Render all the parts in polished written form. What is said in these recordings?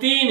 3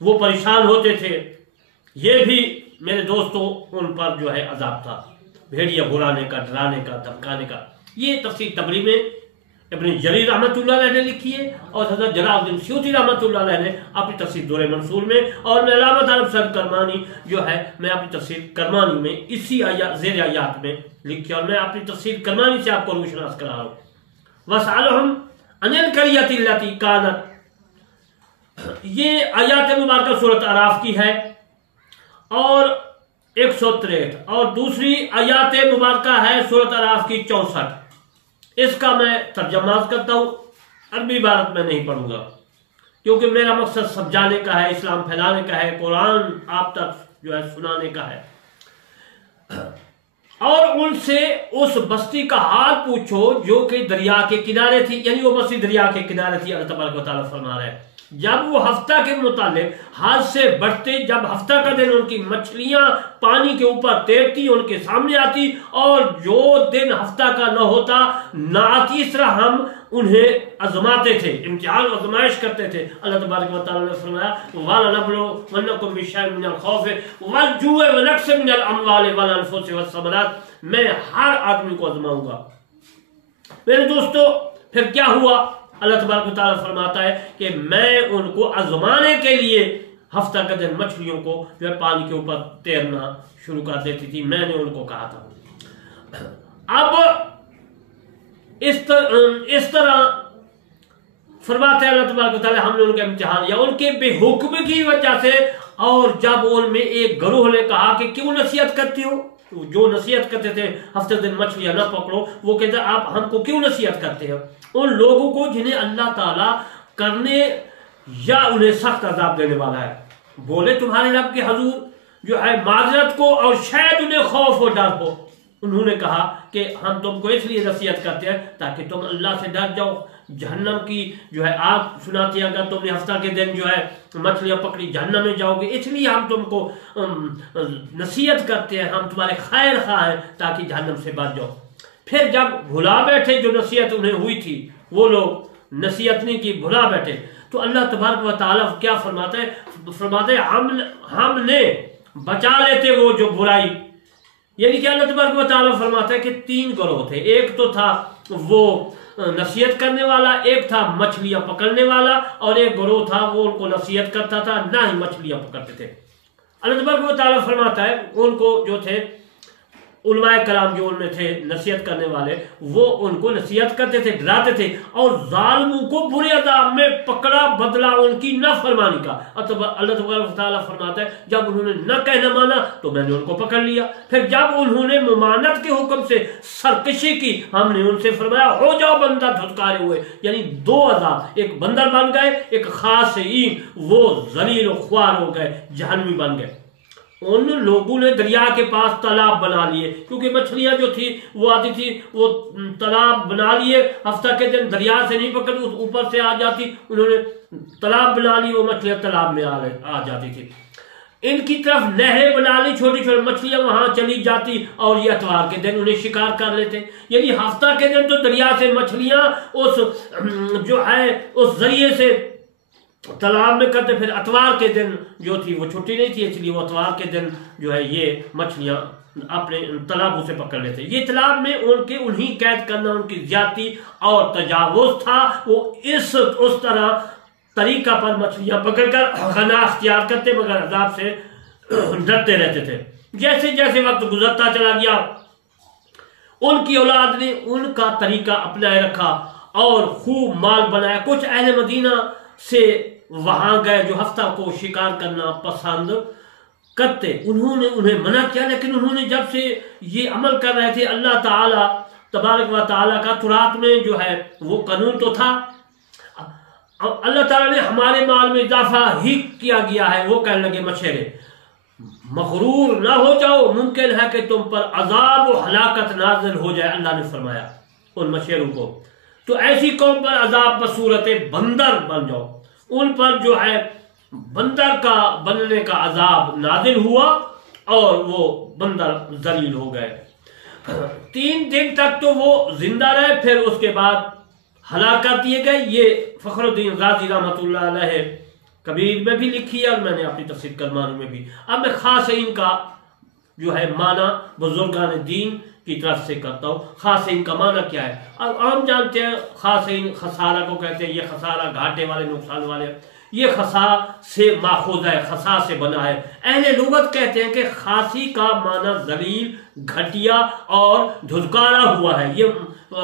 وہ پریشان ہوتے تھے، یہ بھی میرے دوستوں ان پر جو ہے عذاب تھا، بھیڑیا بھرانے کا، ڈرانے کا، دھمکانے کا۔ یہ تفسیر تبری میں ابن جریر رحمۃ اللہ علیہ نے لکھی ہے، اور حضرت جلال الدین سیوطی رحمۃ اللہ علیہ نے اپنی تفسیر دور منصور میں، اور میں علامہ طالب صاحب کرمانی جو ہے میں اپنی تفسیر کرمانی میں اسی زیر آیات میں لکھی، اور میں اپنی تفسیر کرمانی سے آپ کو روشناس کرا رہا ہوں۔ وَاسْأَلْهُمْ عَنِ الْقَرْيَةِ الَّتِي كَانَتْ، یہ آیات مبارکہ سورۃ اعراف کی ہے اور 163، اور دوسری آیات مبارکہ ہے سورۃ اعراف کی 64۔ اس کا میں ترجمہ کرتا ہوں، عربی عبارت میں نہیں پڑھوں گا کیونکہ میرا مقصد سمجھانے کا ہے، اسلام پھیلانے کا ہے، قرآن آپ تک جو ہے سنانے کا ہے۔ اور ان سے اس بستی کا حال پوچھو جو کہ دریا کے کنارے تھی، یعنی وہ بستی دریا کے کنارے تھی۔ اللہ تبارک و تعالیٰ فرما رہے ہیں جب وہ ہفتہ کے متعلق حد سے بڑھتے، جب ہفتہ کا دن ان کی مچھلیاں پانی کے اوپر تیرتی، ان کے سامنے آتی، اور جو دن ہفتہ کا نہ ہوتا نہ آتی، اس طرح ہم انہیں آزماتے تھے، امتحان و آزمائش کرتے تھے۔ اللہ تبارک و تعالیٰ نے فرمایا وَلَنَبْلُوَنَّكُم بِشَيْءٍ مِّنَ الْخَوْفِ وَالْجُوعِ وَنَقْصٍ مِّنَ الْأَمْوَالِ وَالْأَنفُسِ وَالثَّمَرَاتِ، میں ہر آدمی کو آزماؤں گا۔ میرے دوستو پھر کیا ہوا؟ اللہ تبارک و تعالیٰ فرماتا ہے کہ میں ان کو آزمانے کے لیے ہفتہ کا دن مچھلیوں کو جو ہے پانی کے اوپر تیرنا شروع کر دیتی تھی، میں نے ان کو کہا تھا۔ اب اس طرح فرماتے ہیں اللہ تبارک و تعالیٰ ہم نے ان کا امتحان لیا ان کے بے حکم کی وجہ سے، اور جب ان میں ایک گروہ نے کہا کہ کیوں نصیحت کرتی ہو، جو نصیحت کرتے تھے ہفتہ دن مچھلیاں نہ پکڑو، وہ کہتے ہیں آپ ہم کو کیوں نصیحت کرتے ہیں؟ ان لوگوں کو جنہیں اللہ تعالیٰ کرنے یا انہیں سخت عذاب دینے والا ہے، بولے تمہارے رب کے حضور جو ہے معذرت کو، اور شاید انہیں خوف و ڈر ہو۔ انہوں نے کہا کہ ہم تم کو اس لیے نصیحت کرتے ہیں تاکہ تم اللہ سے ڈر جاؤ، جہنم کی جو ہے آگ سناتی ہے، اگر تم نے ہفتہ کے دن جو ہے مچھلیاں پکڑی جہنم میں جاؤ گے، اس لیے ہم تم کو نصیحت کرتے ہیں، ہم تمہارے خیر خواہ ہیں تاکہ جہنم سے بچ جاؤ۔ پھر جب بھلا بیٹھے جو نصیحت انہیں ہوئی تھی، وہ لوگ نصیحت نہیں کی، بھلا بیٹھے، تو اللہ تبارک و تعالیٰ کیا فرماتا ہے؟ فرماتے ہیں ہم نے بچا لیتے وہ جو برائی، یعنی کہ اللہ تبارک و تعالیٰ فرماتا ہے کہ 3 گروہ تھے، ایک تو تھا وہ نصیحت کرنے والا، ایک تھا مچھلیاں پکڑنے والا، اور ایک گروہ تھا وہ ان کو نصیحت کرتا تھا نہ ہی مچھلیاں پکڑتے تھے۔ اللہ تبارک و تعالیٰ فرماتا ہے ان کو جو تھے علماء کلام جو ان میں تھے نصیحت کرنے والے، وہ ان کو نصیحت کرتے تھے، ڈراتے تھے، اور ظالموں کو برے عذاب میں پکڑا، بدلہ ان کی نافرمانی کا۔ اللہ تبارک و تعالیٰ فرماتا ہے جب انہوں نے نہ کہنا مانا تو میں نے ان کو پکڑ لیا، پھر جب انہوں نے ممانعت کے حکم سے سرکشی کی، ہم نے ان سے فرمایا ہو جاؤ بندر دھتکارے ہوئے، یعنی 2 عذاب، ایک بندر بن گئے، ایک خاص وہ ذلیل و خوار ہو گئے، جہنمی بن گئے۔ ان لوگوں نے دریا کے پاس تالاب بنا لیے، کیونکہ مچھلیاں جو تھی وہ آتی تھی، وہ تالاب بنا لیے، ہفتہ کے دن دریا سے نہیں پکڑی، اوپر سے آ جاتی، انہوں نے تالاب بنا لی، وہ مچھلیاں تالاب میں آ جاتی تھی۔ ان کی طرف نہریں بنا لی، چھوٹی چھوٹی مچھلیاں وہاں چلی جاتی، اور یہ اتوار کے دن انہیں شکار کر لیتے، یعنی ہفتہ کے دن تو دریا سے مچھلیاں اس جو ہے اس ذریعے سے تالاب میں کرتے، پھر اتوار کے دن جو تھی وہ چھٹی نہیں تھی، اس لیے وہ اتوار کے دن جو ہے یہ مچھلیاں اپنے تالابوں سے پکڑ لیتے۔ یہ تالاب میں انہیں قید کرنا ان کی زیادتی اور تجاوز تھا، وہ اس طرح طریقہ پر مچھلیاں پکڑ کر غنا اختیار کرتے، مگر عذاب سے ڈرتے رہتے تھے۔ جیسے جیسے وقت گزرتا چلا گیا، ان کی اولاد نے ان کا طریقہ اپنائے رکھا اور خوب مال بنایا۔ کچھ اہل مدینہ سے وہاں گئے جو ہفتہ کو شکار کرنا پسند کرتے، انہوں نے انہیں منع کیا، لیکن انہوں نے جب سے یہ عمل کر رہے تھے، اللہ تعالیٰ تبارک و تعالیٰ کا تورات میں جو ہے وہ قانون تو تھا، اللہ تعالیٰ نے ہمارے مال میں اضافہ ہی کیا گیا ہے۔ وہ کہنے لگے مچھیرے مغرور نہ ہو جاؤ، ممکن ہے کہ تم پر عذاب و ہلاکت نازل ہو جائے، اللہ نے فرمایا ان مچھیروں کو، تو ایسی قوم پر عذاب بصورت بندر بن جاؤ، ان پر جو ہے بندر کا بننے کا عذاب نازل ہوا اور وہ بندر ذلیل ہو گئے۔ 3 دن تک تو وہ زندہ رہے، پھر اس کے بعد ہلاک کر دیے گئے۔ یہ فخر الدین رازی رحمۃ اللہ علیہ کبیر میں بھی لکھی ہے اور میں نے اپنی تفسیر کرمانی میں بھی. اب میں خاصین کا جو ہے معنی بزرگان دین کی طرف سے کرتا ہوں. خاصین کا معنی کیا ہے؟ اب عام جانتے ہیں خاصین خسارہ کو کہتے ہیں. یہ خسارہ گھاٹے والے، نقصان والے. یہ خسا سے ماخوذ ہے، خسا سے بنا ہے. اہل لغت کہتے ہیں کہ خاصی کا معنی ذلیل، گھٹیا اور دھتکارا ہوا ہے. یہ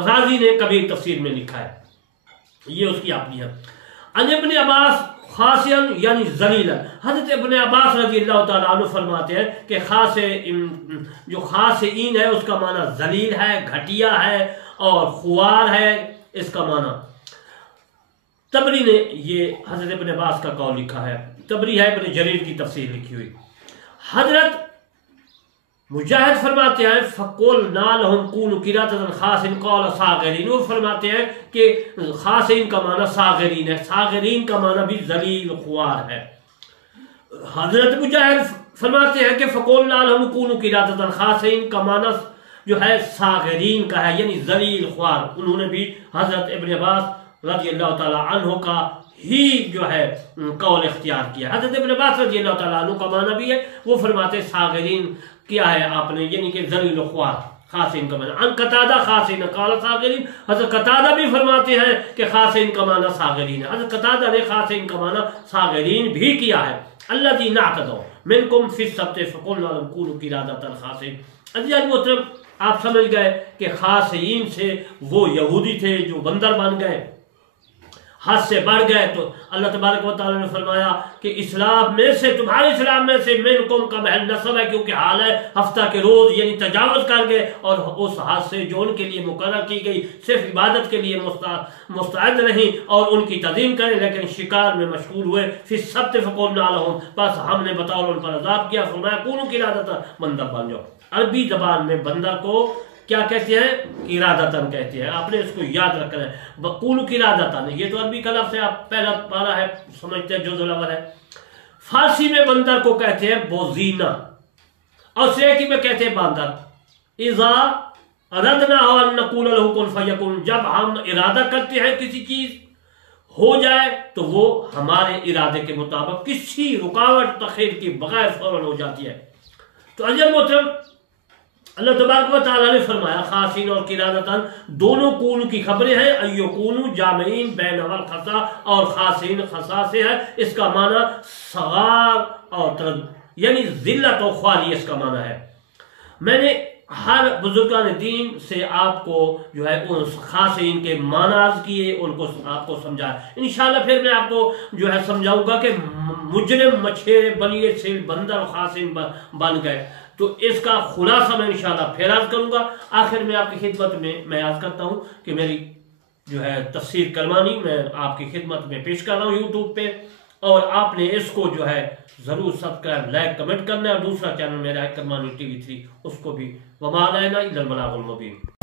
رازی نے کبیر تفسیر میں لکھا ہے، یہ اس کی اپنی ہے. عن ابن عباس خاصین یعنی ذلیل. حضرت ابن عباس رضی اللہ تعالیٰ عنہ فرماتے ہیں کہ جو خاصین ہے اس کا معنی ذلیل ہے، گھٹیا ہے اور خوار ہے. اس کا معنی تبری نے یہ حضرت ابن عباس کا قول لکھا ہے. تبری ہے ابن جریر کی تفسیر لکھی ہوئی. حضرت مجاہد فرماتے ہیں فَقُلْنَا لَهُمْ كُونُوا قِرَادَةً خَاسِئِينَ قَالَ صَاغِرِينَ. وہ فرماتے ہیں کہ خاصین کا معنی صاغرین ہے. صاغرین کا معنی بھی ذلیل خوار ہے. حضرت مجاہد فرماتے ہیں کہ فَقُلْنَا لَهُمْ كُونُوا قِرَادَةً خَاسِئِينَ کا معنی جو ہے صاغرین کا ہے، یعنی ذلیل خوار. انہوں نے بھی حضرت ابن عباس رضی اللہ تعالیٰ عنہ کا ہی جو ہے قول اختیار کیا. حضرت ابن عباس رضی اللہ تعالیٰ عنہ کا معنی بھی ہے، وہ فرماتے صاغرین کیا ہے آپ نے، یعنی کہ ذلیل و خوار. خاصین کا معنی ان قتادہ خاصین قال صاغرین. حضرت قتادہ بھی فرماتے ہیں کہ خاصین کا معنی صاغرین ہے. حضرت قتادہ نے خاصین کا معنی صاغرین بھی کیا ہے. الذین اعتدوا منکم فی السبت فقلنا لهم کونوا قردة خاسئین. عزیزان محترم، آپ سمجھ گئے کہ خاصین سے وہ یہودی تھے جو بندر بن گئے، حد سے بڑھ گئے. تو اللہ تبارک و تعالیٰ نے فرمایا کہ اسلام میں سے، تمہارے اسلام میں سے منکم کا محل نصب ہے، کیونکہ حال ہے ہفتہ کے روز یعنی تجاوز کر گئے اور اس حد سے جو ان کے لیے مقرر کی گئی صرف عبادت کے لیے مستعد نہیں اور ان کی تعظیم کریں، لیکن شکار میں مشغول ہوئے. فی السبت فقلنا لهم، بس ہم نے بطور ان پر عذاب کیا. فرمایا کونوا قردة، بندر بن جاؤ. عربی زبان میں بندر کو کیا کہتے ہیں؟ قرادتن کہتے ہیں. آپ نے اس کو یاد رکھنا ہے. کونوا قردة، یہ تو عربی کا لفظ ہے، آپ پہلا پارا ہے سمجھتے ہیں، جزء الاول ہے. فارسی میں بندر کو کہتے ہیں بوزینہ اور سریکی میں کہتے ہیں باندر. اذا اردنا ان نقول له کن فیکن، جب ہم ارادہ کرتے ہیں کسی چیز ہو جائے تو وہ ہمارے ارادے کے مطابق کسی رکاوٹ تخیر کی بغیر فوراً ہو جاتی ہے. تو عزیز محترم، اللہ تبارک و تعالیٰ نے فرمایا خاصین اور قرادتن دونوں کون کی خبریں ہیں. ایوکونو جامعین بین والخصا، اور خاصین خصا سے ہے. اس کا معنی صغار اور یعنی ذلت و خواری اس کا معنی ہے. میں نے ہر بزرگان دین سے آپ کو جو ہے اس خاصین کے معنی عرض کیے، ان کو آپ کو سمجھایا. انشاءاللہ پھر میں آپ کو جو ہے سمجھاؤں گا کہ مجرم مچھیرے بلیے سیل بندر خاصین بن گئے. تو اس کا خلاصہ میں انشاءاللہ پھر عرض کروں گا. آخر میں آپ کی خدمت میں عرض کرتا ہوں کہ میری جو ہے تفسیر کرمانی میں آپ کی خدمت میں پیش کر رہا ہوں یوٹیوب پہ، اور آپ نے اس کو جو ہے ضرور سبسکرائب، لائک، کمنٹ کرنا ہے. اور دوسرا چینل میرا ہے کرمانی TV 3، اس کو بھی. وما علینا الا البلاغ المبین.